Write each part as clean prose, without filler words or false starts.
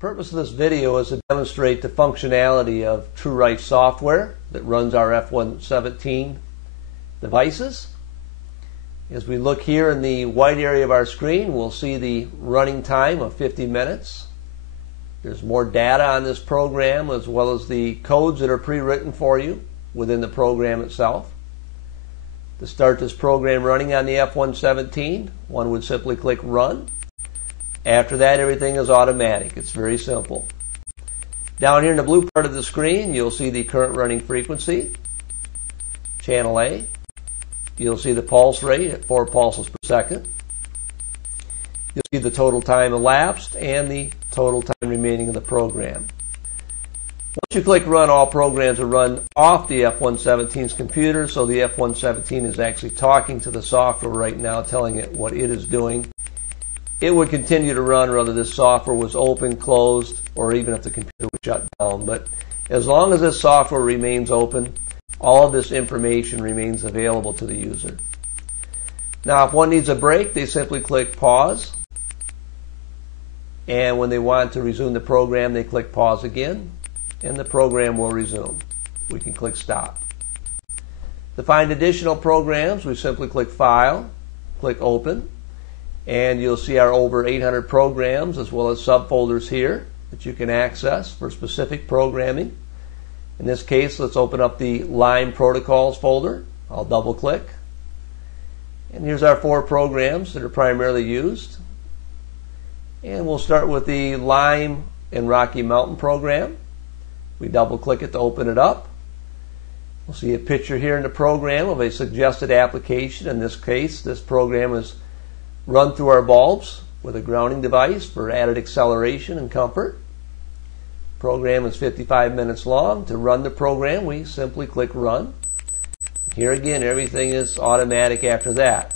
The purpose of this video is to demonstrate the functionality of TrueRife software that runs our F117 devices. As we look here in the white area of our screen, we'll see the running time of 50 minutes. There's more data on this program as well as the codes that are pre-written for you within the program itself. To start this program running on the F117, one would simply click Run. After that, everything is automatic. It's very simple. Down here in the blue part of the screen, you'll see the current running frequency, channel A. You'll see the pulse rate at 4 pulses per second. You'll see the total time elapsed and the total time remaining of the program. Once you click Run, all programs are run off the F117's computer, so the F117 is actually talking to the software right now, telling it what it is doing. It would continue to run whether this software was open, closed, or even if the computer was shut down. But as long as this software remains open, all of this information remains available to the user. Now, if one needs a break, they simply click Pause. And when they want to resume the program, they click Pause again, and the program will resume. We can click Stop. To find additional programs, we simply click File, click Open, and you'll see our over 800 programs as well as subfolders here that you can access for specific programming. In this case, let's open up the Lime Protocols folder. I'll double click. And here's our 4 programs that are primarily used. And we'll start with the Lime and Rocky Mountain program. We double click it to open it up. We'll see a picture here in the program of a suggested application. In this case, this program is run through our bulbs with a grounding device for added acceleration and comfort. The program is 55 minutes long. To run the program, we simply click Run. Here again, everything is automatic after that.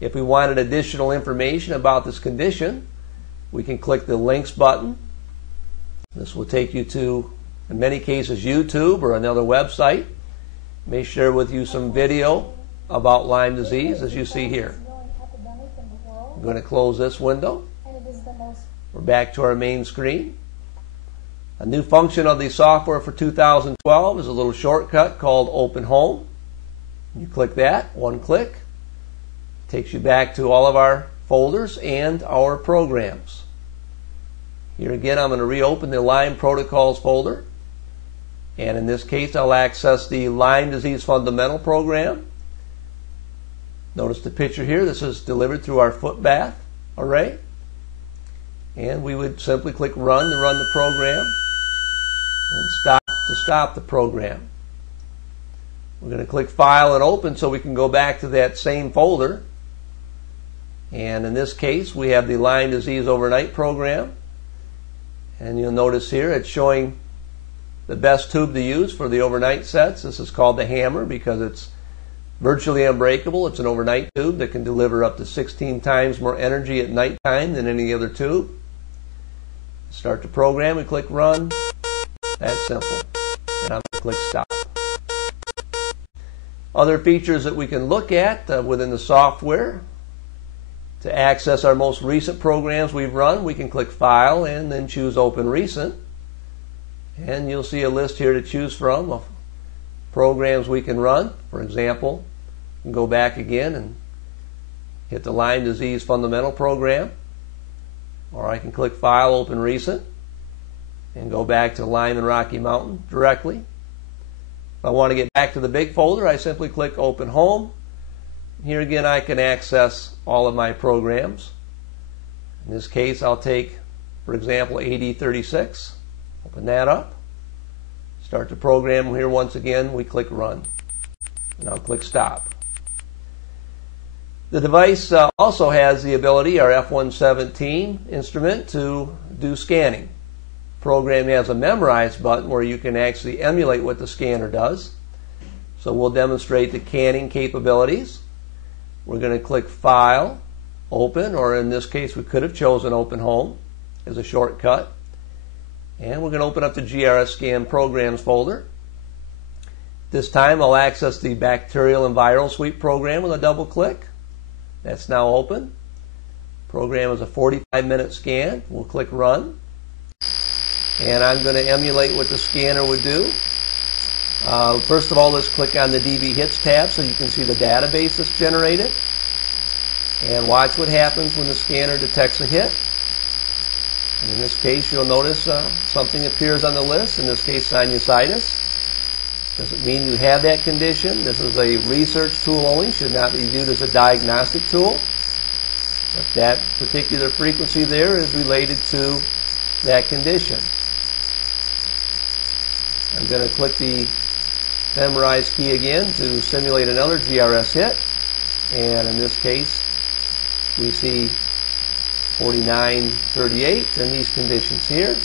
If we wanted additional information about this condition, we can click the Links button. This will take you to, in many cases, YouTube or another website. It may share with you some video about Lyme disease, as you see here. I'm going to close this window. We're back to our main screen. A new function of the software for 2012 is a little shortcut called Open Home. You click that, one click. Takes you back to all of our folders and our programs. Here again, I'm going to reopen the Lyme Protocols folder. And in this case, I'll access the Lyme Disease Fundamental program. Notice the picture here. This is delivered through our foot bath array. And we would simply click Run to run the program and Stop to stop the program. We're going to click File and Open so we can go back to that same folder. And in this case, we have the Lyme Disease Overnight program. And you'll notice here it's showing the best tube to use for the overnight sets. This is called the Hammer because it's virtually unbreakable. It's an overnight tube that can deliver up to 16 times more energy at nighttime than any other tube. Start the program and click Run. That's simple. And I'm going to click Stop. Other features that we can look at within the software. To access our most recent programs we've run, we can click File and then choose Open Recent. And you'll see a list here to choose from of programs we can run. For example, you can go back again and hit the Lyme Disease Fundamental program. Or I can click File, Open Recent, and go back to Lyme and Rocky Mountain directly. If I want to get back to the big folder, I simply click Open Home. Here again, I can access all of my programs. In this case, I'll take, for example, AD36. Open that up. Start the program. Here once again, we click Run. And I'll click Stop. The device also has the ability, our F117 instrument, to do scanning. The program has a Memorize button where you can actually emulate what the scanner does. So we'll demonstrate the canning capabilities. We're going to click File, Open, or in this case we could have chosen Open Home as a shortcut. And we're going to open up the GRS Scan Programs folder. This time I'll access the Bacterial and Viral Sweep program with a double click. That's now open. Program is a 45-minute scan. We'll click Run. And I'm going to emulate what the scanner would do. First of all, let's click on the DB Hits tab so you can see the database that's generated. And watch what happens when the scanner detects a hit. And in this case, you'll notice something appears on the list, in this case sinusitis. Doesn't mean you have that condition. This is a research tool only, should not be viewed as a diagnostic tool. But that particular frequency there is related to that condition. I'm going to click the Memorize key again to simulate another GRS hit. And in this case, we see 4938 in these conditions here.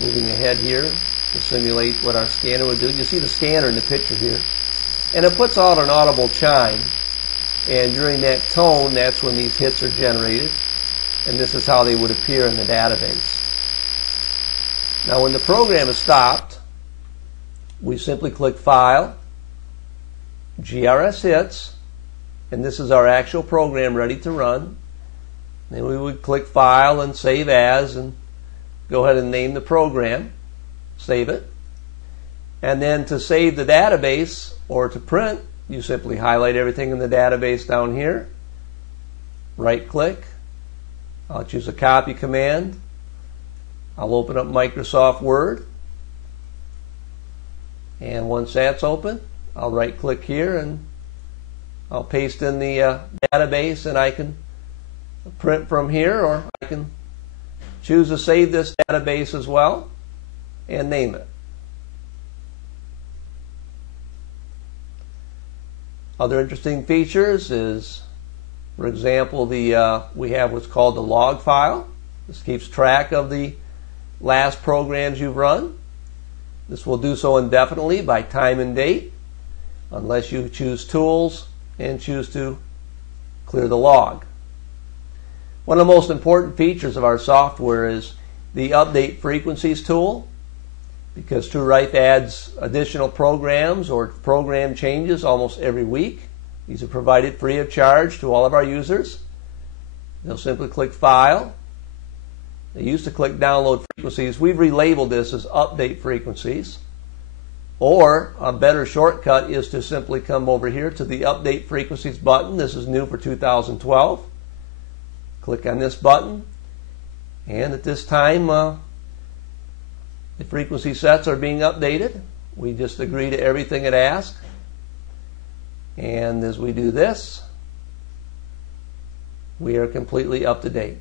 Moving ahead here to simulate what our scanner would do. You see the scanner in the picture here. And it puts out an audible chime. And during that tone, that's when these hits are generated. And this is how they would appear in the database. Now when the program is stopped, we simply click File, GRS Hits, and this is our actual program ready to run. Then we would click File and Save As and go ahead and name the program, save it. And then to save the database or to print, you simply highlight everything in the database down here, right click, I'll choose a copy command, I'll open up Microsoft Word, and once that's open, I'll right click here and I'll paste in the database, and I can print from here, or I can choose to save this database as well and name it. Other interesting features is, for example, we have what's called the log file. This keeps track of the last programs you've run. This will do so indefinitely by time and date, unless you choose Tools and choose to clear the log. One of the most important features of our software is the Update Frequencies tool, because TrueRife adds additional programs or program changes almost every week. These are provided free of charge to all of our users. They'll simply click File. They used to click Download Frequencies. We've relabeled this as Update Frequencies. Or a better shortcut is to simply come over here to the Update Frequencies button. This is new for 2012. Click on this button, and at this time the frequency sets are being updated. We just agree to everything it asks, and as we do this, we are completely up to date.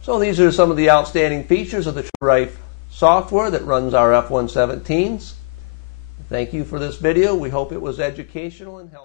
So these are some of the outstanding features of the TrueRife software that runs our F-117s. Thank you for this video. We hope it was educational and helpful.